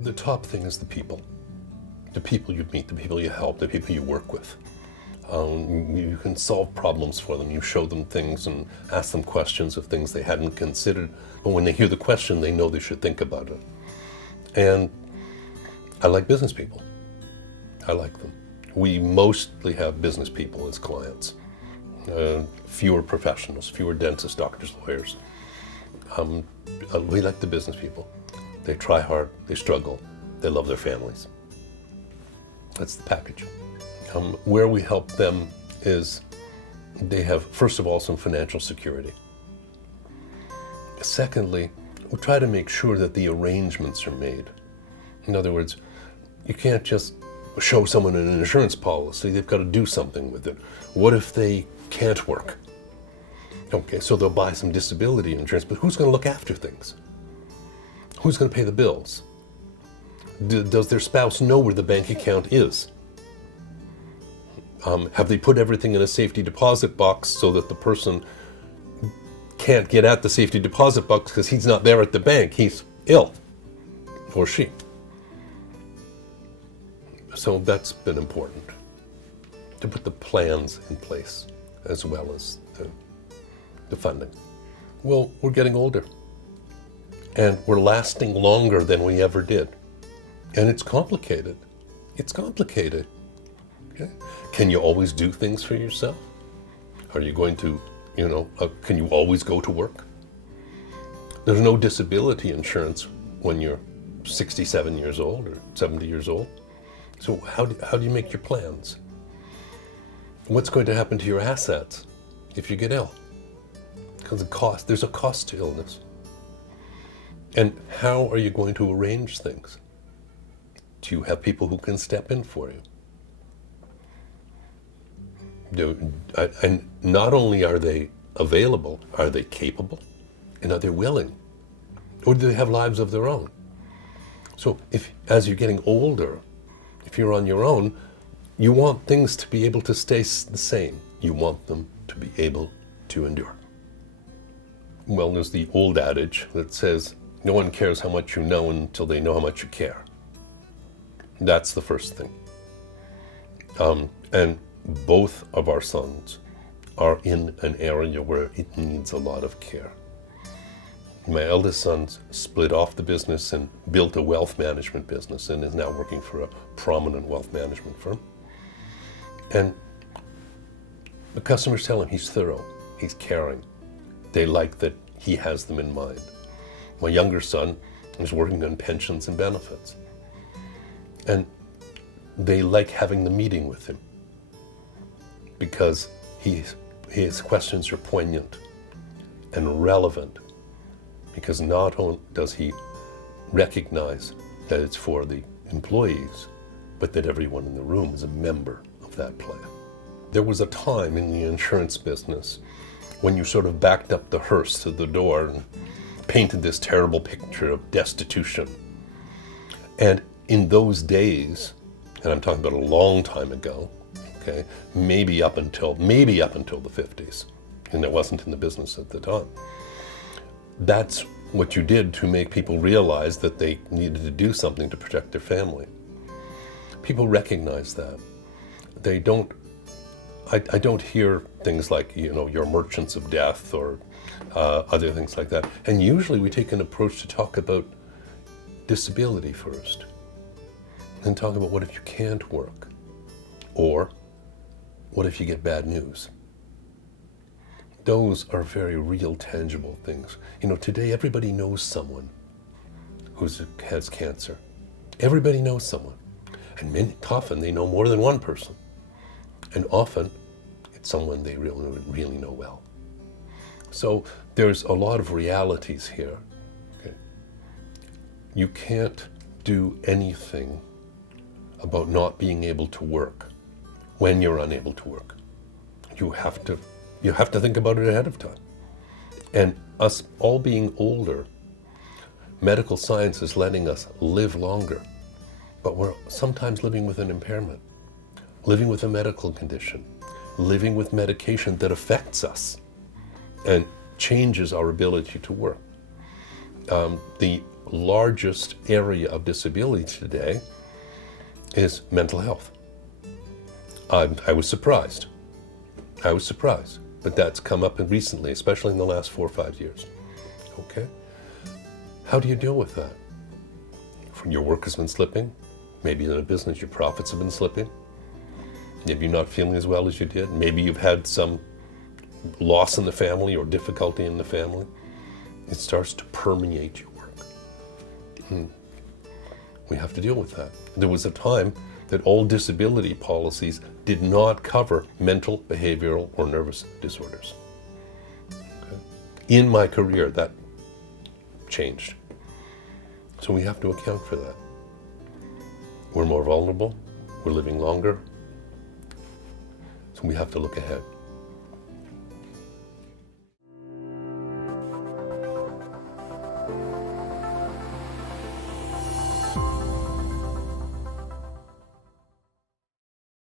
The top thing is the people you meet, the people you help, the people you work with. You can solve problems for them. You show them things and ask them questions of things they hadn't considered. But when they hear the question, they know they should think about it. And I like business people. I like them. We mostly have business people as clients. Fewer professionals, fewer dentists, doctors, lawyers. We like the business people. They try hard, they struggle, they love their families. That's the package. Where we help them is they have, first of all, some financial security. Secondly, we try to make sure that the arrangements are made. In other words, you can't just show someone an insurance policy, they've got to do something with it. What if they can't work? Okay, so they'll buy some disability insurance, but who's going to look after things? Who's going to pay the bills? Does their spouse know where the bank account is? Have they put everything in a safety deposit box so that the person can't get at the safety deposit box because he's not there at the bank, he's ill, or she? So that's been important, to put the plans in place as well as the funding. Well, we're getting older, and we're lasting longer than we ever did. And it's complicated. It's complicated. Okay? Can you always do things for yourself? Are you going to, can you always go to work? There's no disability insurance when you're 67 years old or 70 years old. So how do you make your plans? What's going to happen to your assets if you get ill? Because there's a cost to illness. And how are you going to arrange things? Do you have people who can step in for you? And not only are they available, are they capable? And are they willing? Or do they have lives of their own? So as you're getting older, if you're on your own, you want things to be able to stay the same. You want them to be able to endure. Well, there's the old adage that says, no one cares how much you know until they know how much you care. That's the first thing. And both of our sons are in an area where it needs a lot of care. My eldest son split off the business and built a wealth management business and is now working for a prominent wealth management firm. And the customers tell him he's thorough, he's caring. They like that he has them in mind. My younger son is working on pensions and benefits. And they like having the meeting with him because his questions are poignant and relevant, because not only does he recognize that it's for the employees, but that everyone in the room is a member of that plan. There was a time in the insurance business when you sort of backed up the hearse to the door and painted this terrible picture of destitution. And in those days, and I'm talking about a long time ago, okay, maybe up until the 50s, and it wasn't in the business at the time. That's what you did to make people realize that they needed to do something to protect their family. People recognize that. They don't, I don't hear things like, you're merchants of death or other things like that. And usually we take an approach to talk about disability first. And talk about what if you can't work? Or what if you get bad news? Those are very real, tangible things. Today everybody knows someone who has cancer. Everybody knows someone. And often they know more than one person. And often it's someone they really know well. So there's a lot of realities here. Okay? You can't do anything about not being able to work when you're unable to work. You have to think about it ahead of time. And us all being older, medical science is letting us live longer, but we're sometimes living with an impairment, living with a medical condition, living with medication that affects us and changes our ability to work. The largest area of disability today is mental health. I was surprised. But that's come up recently, especially in the last 4 or 5 years. Okay? How do you deal with that? Your work has been slipping. Maybe in a business your profits have been slipping. Maybe you're not feeling as well as you did. Maybe you've had some loss in the family or difficulty in the family. It starts to permeate your work. We have to deal with that. There was a time that all disability policies did not cover mental, behavioral, or nervous disorders. Okay? In my career, that changed. So we have to account for that. We're more vulnerable, we're living longer, so we have to look ahead.